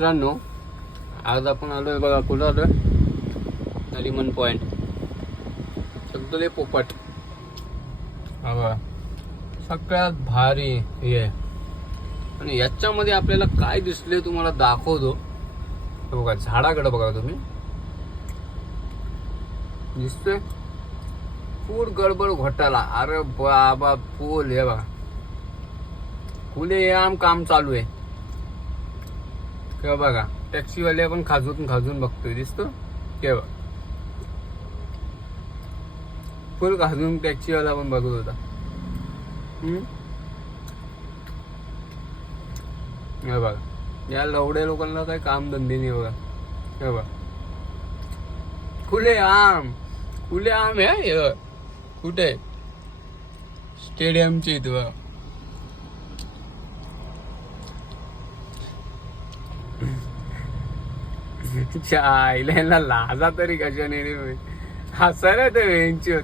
मित्रांनो, आज आपण आलोय बघा, कुठं आलोय? नरिमन पॉइंट. सगळे पोपट. हा बघा, सगळ्यात भारी हे आहे. आणि याच्यामध्ये आपल्याला काय दिसले तुम्हाला दाखवतो. हे बघा, झाडाकडे बघा तुम्ही, दिसतोय फूड गडबड घोटाळा. अरे बाबा, फुल हे बघा, खुलेआम काम चालू आहे. किंवा बघा, टॅक्सीवाले पण खाजून खाजून बघतोय, दिसतो केव्हा फुल खाजून टॅक्सीवाला पण बघत होता. हे बघा, या लवड्या लोकांना काही काम धंदे नाही बघा. हे बघा, खुलेआम आहे. कुठे? स्टेडियमच्या इथं बघा. आईला लाजा तरी कशाने रे, हसायला ते वेंचर.